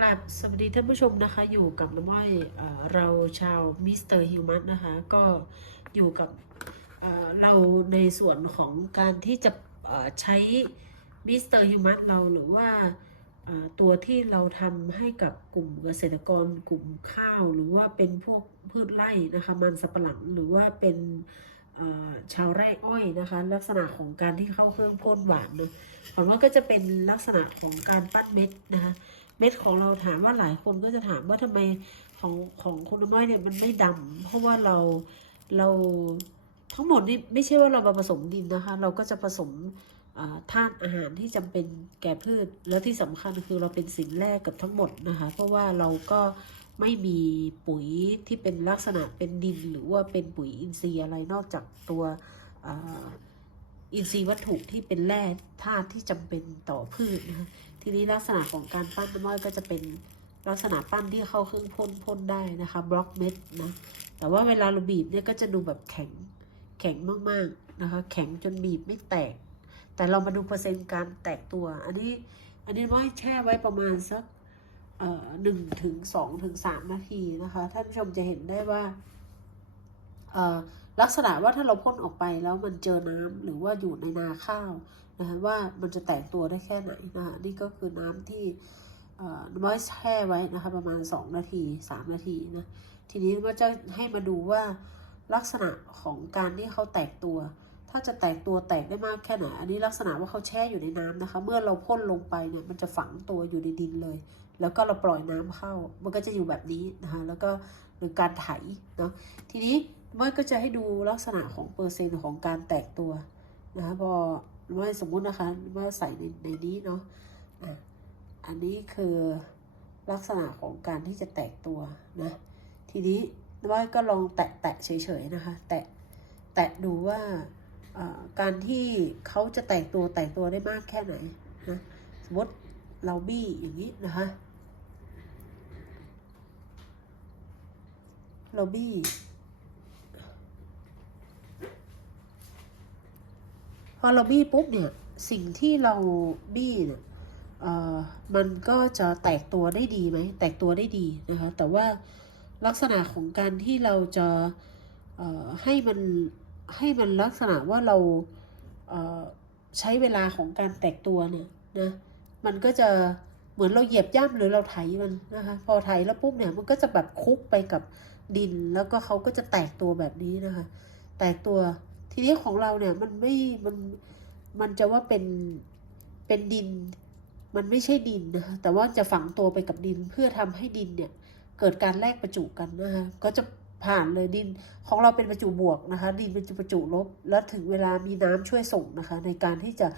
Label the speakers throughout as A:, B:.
A: ครับสวัสดีท่านผู้ชมนะคะ อยู่กับน้ำว้อยเราชาวมิสเตอร์ฮิวมัสนะคะ ก็อยู่กับเราในส่วนของการที่จะใช้มิสเตอร์ฮิวมัสเราหรือว่าตัวที่เราทำให้กับกลุ่มเกษตรกรกลุ่มข้าว หรือว่าเป็นพวกพืชไร่นะคะมันสับปะหลังหรือว่าเป็นชาวไร่อ้อยนะคะ ลักษณะของการที่เข้าเครื่องพ่นหวานเนอะผมว่าก็จะเป็นลักษณะของการปั้นเม็ดนะคะ เม็ดของเราถามว่าหลายคนก็จะถามว่าทำไมของของคุณน้ำอ้อยเนี่ยมันไม่ดำเพราะว่าเราเราทั้งหมดนี่ไม่ใช่ว่าเรามาผสมดินนะคะ เราก็จะผสมธาตุอาหารที่จำเป็นแก่พืช แล้วที่สำคัญคือเราเป็นสินแรกกับทั้งหมดนะคะ เพราะว่าเราก็ไม่มีปุ๋ยที่เป็นลักษณะเป็นดินหรือว่าเป็นปุ๋ยอินทรีย์อะไรนอกจากตัวอินทรีย์วัตถุที่เป็นแร่ธาตุที่จำเป็นต่อพืชนะคะ ทีนี้ลักษณะของการปั้นน้ำอ้อยก็จะเป็นลักษณะปั้นที่เข้าเครื่องพ่นพ่นได้นะคะบล็อกเม็ดนะแต่ว่าเวลาเราบีบเนี่ยก็จะดูแบบแข็งแข็งมากๆนะคะ แข็งจนบีบไม่แตก แต่เรามาดูเปอร์เซ็นต์การแตกตัว อันนี้อันนี้น้ำอ้อยแช่ไว้ประมาณสักเอ่อหนึ่งถึงสองถึงสามนาทีนะคะท่านผู้ชมจะเห็นได้ว่าเอ่อลักษณะว่าถ้าเราพ่นออกไปแล้วมันเจอน้ำหรือว่าอยู่ในนาข้าว นะคะว่ามันจะแตกตัวได้แค่ไหนนะคะนี่ก็คือน้ำที่เอ่อน้อยแช่ไว้นะคะประมาณ 2 นาที 3 นาทีนะทีนี้ก็จะให้มาดูว่าลักษณะของการที่เขาแตกตัว ถ้าจะแตกตัวแตกได้มากแค่ไหน อันนี้ลักษณะว่าเขาแช่อยู่ในน้ำนะคะ เมื่อเราพ่นลงไปเนี่ยมันจะฝังตัวอยู่ในดินเลย แล้วก็เราปล่อยน้ำเข้า มันก็จะอยู่แบบนี้นะคะแล้วก็หรือการไถเนาะทีนี้มันก็จะให้ดูลักษณะของเปอร์เซ็นต์ของการแตกตัวนะคะพอ ว่าสมมุตินะคะว่าใส่ในในนี้เนาะอะอันนี้คือลักษณะของการที่จะแตกตัวนะทีนี้ว่าก็ลองแตะแตะเฉยๆนะคะแตะแตะดูว่าการที่เขาจะแตกตัวแตกตัวได้มากแค่ไหนนะสมมติเราบี้อย่างนี้นะคะเราบี้ พอเราบี้ปุ๊บเนี่ยสิ่งที่เราบี้เนี่ยเออมันก็จะแตกตัวได้ดีไหมแตกตัวได้ดีนะคะแต่ว่าลักษณะของการที่เราจะเออให้มันให้มันลักษณะว่าเราเออใช้เวลาของการแตกตัวเนี่ยนะมันก็จะเหมือนเราเหยียบย่ำหรือเราไถมันนะคะพอไถแล้วปุ๊บเนี่ยมันก็จะแบบคุกไปกับดินแล้วก็เขาก็จะแตกตัวแบบนี้นะคะแตกตัว ทีนี้ของเราเนี่ยมันไม่มันมันจะว่าเป็นเป็นดิน มันไม่ใช่ดินนะแต่ว่าจะฝังตัวไปกับดินเพื่อทำให้ดินเนี่ยเกิดการแลกประจุกันนะคะก็จะผ่านเลยดินของเราเป็นประจุบวกนะคะ ดินเป็นประจุลบ แล้วถึงเวลามีน้ำช่วยส่งนะคะ ในการที่จะ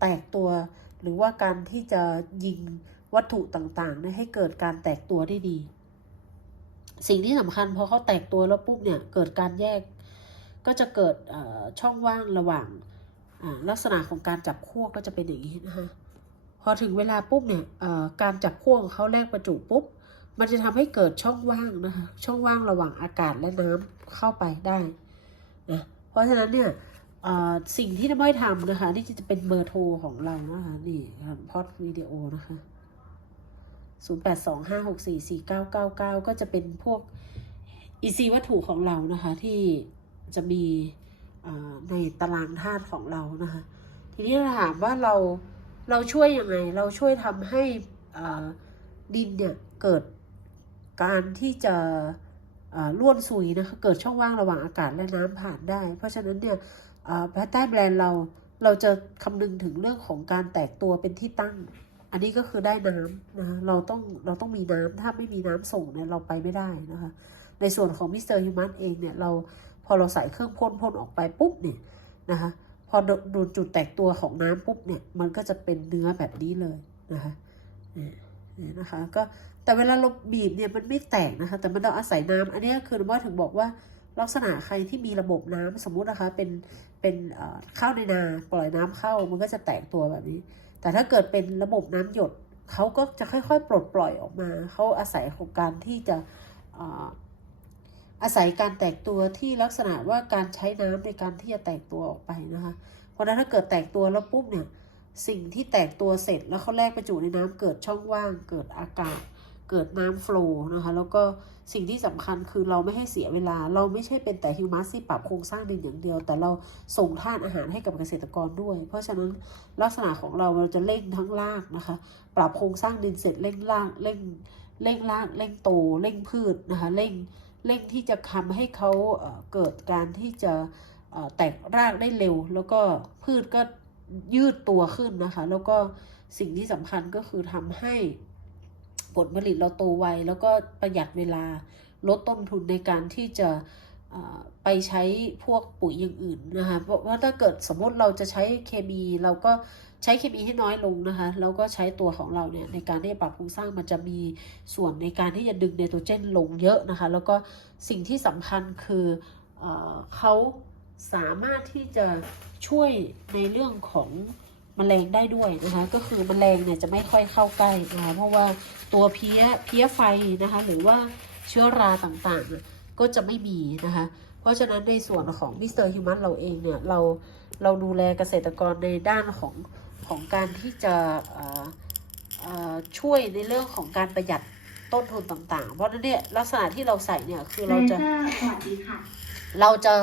A: แตกตัวหรือว่าการที่จะยิงวัตถุต่างๆให้เกิดการแตกตัวได้ดี สิ่งที่สำคัญพอเขาแตกตัวแล้วปุ๊บเนี่ยเกิดการแยก ก็จะเกิดช่องว่างระหว่างลักษณะของการจับขั้วก็จะเป็นอย่างนี้นะคะพอถึงเวลาปุ๊บเนี่ยการจับขั้วของเขาแลกประจุปุ๊บ มันจะทำให้เกิดช่องว่างนะคะช่องว่างระหว่างอากาศและน้ำเข้าไปได้นะเพราะฉะนั้นเนี่ยสิ่งที่น้ำม้อยทำนะคะ นี่จะเป็นเบอร์โทรของเรานะคะ นี่พอดวิดีโอนะคะ0825644999 ก็จะเป็นพวกอีซีวัตถุของเรานะคะที่ จะมีในตารางธาตุของเรานะคะ ทีนี้ถามว่าเราเราช่วยยังไง เราช่วยทำให้ดินเนี่ยเกิดการที่จะอ่าล้วนซุยนะคะเกิดช่องว่างระหว่างอากาศและน้ำผ่านได้ เพราะฉะนั้นเนี่ยภายใต้แบรนด์เราเราจะคำนึงถึงเรื่องของการแตกตัวเป็นที่ตั้ง อันนี้ก็คือได้น้ำนะคะเราต้องเราต้องมีน้ำถ้าไม่มีน้ำส่งเนี่ยเราไปไม่ได้นะคะในส่วนของมิสเตอร์ฮิวมันเองเนี่ยเรา พอเราใส่เครื่องพ่นพ่นออกไปปุ๊บเนี่ยนะคะพอโดนจุดแตกตัวของน้ำปุ๊บเนี่ยมันก็จะเป็นเนื้อแบบนี้เลยนะคะเนี่ยนะคะก็แต่เวลาเราบีบเนี่ยมันไม่แตกนะคะแต่มันต้องอาศัยน้ำอันนี้คือว่าถึงบอกว่าลักษณะใครที่มีระบบน้ำสมมุตินะคะเป็นเป็นเข้าวในนาปล่อยน้ำเข้ามันก็จะแตกตัวแบบนี้ แต่ถ้าเกิดเป็นระบบน้ำหยดเขาก็จะค่อยๆ ปลดปล่อยออกมา เขาอาศัยของการที่จะ อาศัยการแตกตัวที่ลักษณะว่าการใช้น้ำในการที่จะแตกตัวออกไปนะคะ เพราะฉะนั้นถ้าเกิดแตกตัวแล้วปุ๊บเนี่ยสิ่งที่แตกตัวเสร็จแล้วเขาแลกประจุในน้ำเกิดช่องว่าง เกิดอากาศ เกิดน้ำโฟลว์นะคะ แล้วก็สิ่งที่สำคัญคือเราไม่ให้เสียเวลา เราไม่ใช่เป็นแต่ฮิวมัสที่ปรับโครงสร้างดินอย่างเดียว แต่เราส่งธาตุอาหารให้กับเกษตรกรด้วย เพราะฉะนั้นลักษณะของเราเราจะเร่งทั้งรากนะคะ ปรับโครงสร้างดินเสร็จเร่งรากเร่งเร่งรากเร่งโตเร่งพืชนะคะเร่ง เร่งที่จะทำให้เขาเกิดการที่จะแตกรากได้เร็ว แล้วก็พืชก็ยืดตัวขึ้นนะคะ แล้วก็สิ่งที่สำคัญก็คือทำให้ผลผลิตเราโตไวแล้วก็ประหยัดเวลาลดต้นทุนในการที่จะไปใช้พวกปุ๋ยอย่างอื่นนะคะ เพราะว่าถ้าเกิดสมมติเราจะใช้เคมีเราก็ ใช้เคมีให้น้อยลงนะคะ แล้วก็ใช้ตัวของเราเนี่ยในการที่จะปรับโครงสร้างมันจะมีส่วนในการที่จะดึงไนโตรเจนลงเยอะนะคะ แล้วก็สิ่งที่สำคัญคือเอเขาสามารถที่จะช่วยในเรื่องของแมลงได้ด้วยนะคะ ก็คือแมลงเนี่ยจะไม่ค่อยเข้าใกล้นะคะเพราะว่าตัวเพี้ยเพี้ยไฟนะคะ หรือว่าเชื้อราต่างๆ ก็จะไม่มีนะคะ เพราะฉะนั้นในส่วนของมิสเตอร์ฮิวมัสเราเองเนี่ย เราเราดูแลเกษตรกรในด้านของ ของการที่จะเอ่อเอ่อช่วยในเรื่องของการประหยัดต้นทุนต่างๆ เพราะฉะนั้นเนี่ยลักษณะที่เราใส่เนี่ยคือเราจะ
B: เลเซอร์สวัสดีค่ะ
A: เราจะ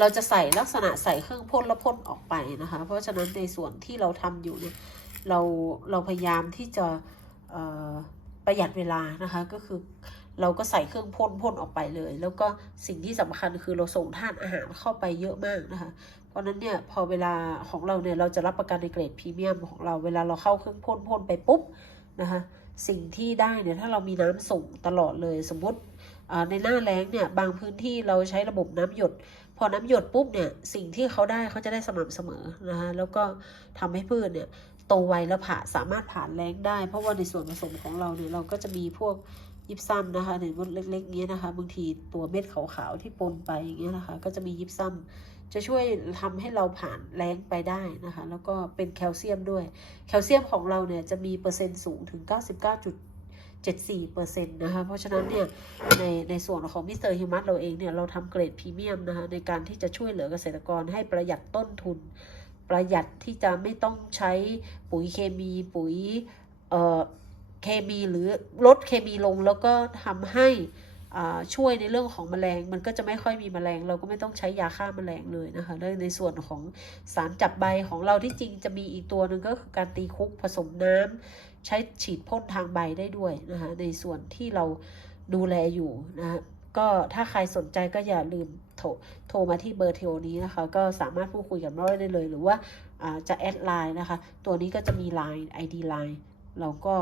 A: เราจะใส่ลักษณะใส่เครื่องพ่นแล้วพ่นออกไปนะคะ เพราะฉะนั้นในส่วนที่เราทำอยู่เนี่ยเราเราพยายามที่จะเอ่อประหยัดเวลานะคะก็คือ เราก็ใส่เครื่องพ่นพ่นออกไปเลย แล้วก็สิ่งที่สำคัญคือเราส่งธาตุอาหารเข้าไปเยอะมากนะคะ เพราะนั้นเนี่ยพอเวลาของเราเนี่ยเราจะรับประกันในเกรดพรีเมียมของเราเวลาเราเข้าเครื่องพ่นพ่นไปปุ๊บนะคะสิ่งที่ได้เนี่ยถ้าเรามีน้ำส่งตลอดเลยสมมติในหน้าแล้งเนี่ยบางพื้นที่เราใช้ระบบน้ำหยด พอน้ำหยดปุ๊บเนี่ยสิ่งที่เขาได้เขาจะได้สม่ำเสมอนะคะแล้วก็ทำให้พืชเนี่ยโตไวและผ่าสามารถผ่านแรงได้ เพราะว่าในส่วนผสมของเราเนี่ยเราก็จะมีพวก ยิบซ้ำนะคะในมดเล็กๆเนี้ยนะคะบางทีตัวเม็ดขาวๆที่ปนไปอย่างเงี้ยนะคะ ก็จะมียิบซ้ำจะช่วยทำให้เราผ่านแรงไปได้นะคะ แล้วก็เป็นแคลเซียมด้วย แคลเซียมของเราเนี่ยจะมีเปอร์เซ็นต์สูงถึง 99.74เปอร์เซ็นต์นะคะ เพราะฉะนั้นเนี่ยในในส่วนของมิสเตอร์ฮิมัสเราเองเนี่ยเราทำเกรดพรีเมียมนะคะในการที่จะช่วยเหลือเกษตรกรให้ประหยัดต้นทุน ประหยัดที่จะไม่ต้องใช้ปุ๋ยเคมีปุ๋ยเอ่อ เคมีหรือลดเคมีลงแล้วก็ทำให้ช่วยในเรื่องของแมลง มันก็จะไม่ค่อยมีแมลง เราก็ไม่ต้องใช้ยาฆ่าแมลงเลยนะคะแล้วในส่วนของสารจับใบของเราที่จริงจะมีอีกตัวหนึ่งก็คือการตีคุกผสมน้ำใช้ฉีดพ่นทางใบได้ด้วยนะคะในส่วนที่เราดูแลอยู่นะก็ถ้าใครสนใจก็อย่าลืมโทรโทรมาที่เบอร์โทรนี้นะคะ ก็สามารถพูดคุยกับเราได้เลยหรือว่าจะแอดไลน์นะคะ ตัวนี้ก็จะมี Line ID Line เราก็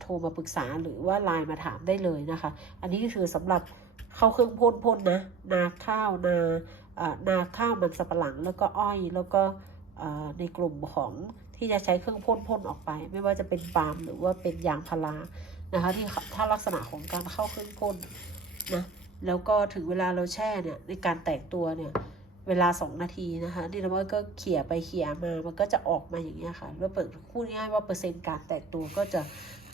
A: โทรมาปรึกษาหรือว่าไลน์มาถามได้เลยนะคะ อันนี้ก็คือสำหรับเข้าเครื่องพ่นพ่นนะ นาข้าวนานาข้าวมันสับปะหลังแล้วก็อ้อยแล้วก็ในกลุ่มของที่จะใช้เครื่องพ่นพ่นออกไป ไม่ว่าจะเป็นปาล์มหรือว่าเป็นยางพารานะคะที่ถ้าลักษณะของการเข้าเครื่องพ่นนะแล้วก็ถึงเวลาเราแช่เนี่ยในการแตกตัวเนี่ยเวลา 2 นาทีนะคะนี่เราก็เขี่ยไปเขี่ยมา มันก็จะออกมาอย่างเงี้ยค่ะแล้วเปิดพูดง่ายว่าเปอร์เซ็นต์การแตกตัวก็จะ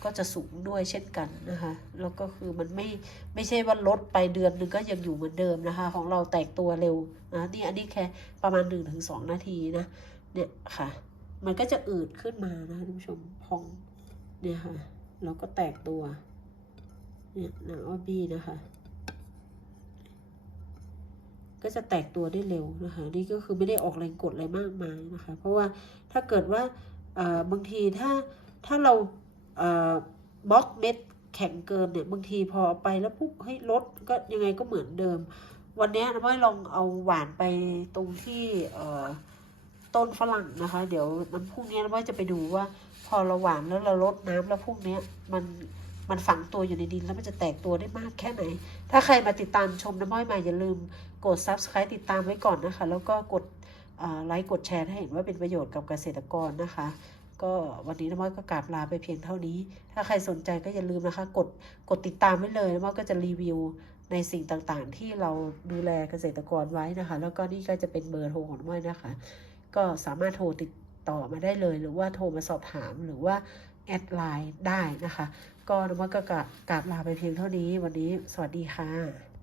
A: ก็จะสูงด้วยเช่นกันนะคะแล้วก็คือมันไม่ไม่ใช่ว่าลดไปเดือนหนึ่งก็ยังอยู่เหมือนเดิมนะคะ ของเราแตกตัวเร็วนะนี่อันนี้แค่ประมาณ 1-2 นาทีนะเนี่ยค่ะ มันก็จะอืดขึ้นมานะคะท่านผู้ชมพองเนี่ยค่ะแล้วก็แตกตัวเนี่ยหนังออบี้นะคะ ก็จะแตกตัวได้เร็วนะคะนี่ก็คือไม่ได้ออกแรงกดอะไรมากมายนะคะ เพราะว่าถ้าเกิดว่าบางทีถ้าถ้าเรา บล็อกเม็ดแข็งเกินเนี่ยบางทีพอไปแล้วปุ๊บให้ลดก็ยังไงก็เหมือนเดิม วันนี้นะพ่อยลองเอาหวานไปตรงที่ต้นฝรั่งนะคะ เดี๋ยวน้ำพรุ่งนี้นะว่าจะไปดูว่า พอเราหวานแล้วเราลดน้ำแล้วพรุ่งนี้มันมันฝังตัวอยู่ในดินแล้วมันจะแตกตัวได้มากแค่ไหน ถ้าใครมาติดตามชมน้ำม้อยมาอย่าลืมกด subscribe ติดตามไว้ก่อนนะคะ แล้วก็กดไลค์กดแชร์ให้เห็นว่าเป็นประโยชน์กับเกษตรกรนะคะ ก็วันนี้น้ำมอยก็กราบลาไปเพียงเท่านี้ ถ้าใครสนใจก็อย่าลืมนะคะ กดกดติดตามไว้เลยน้ำมอยก็จะรีวิวในสิ่งต่างๆ ที่เราดูแลเกษตรกรไว้นะคะ แล้วก็นี่ก็จะเป็นเบอร์โทรของน้ำมอยนะคะ ก็สามารถโทรติดต่อมาได้เลย หรือว่าโทรมาสอบถามหรือว่าแอดไลน์ได้นะคะ ก็นวัดก็กราบกราบลาไปเพียงเท่านี้ วันนี้สวัสดีค่ะ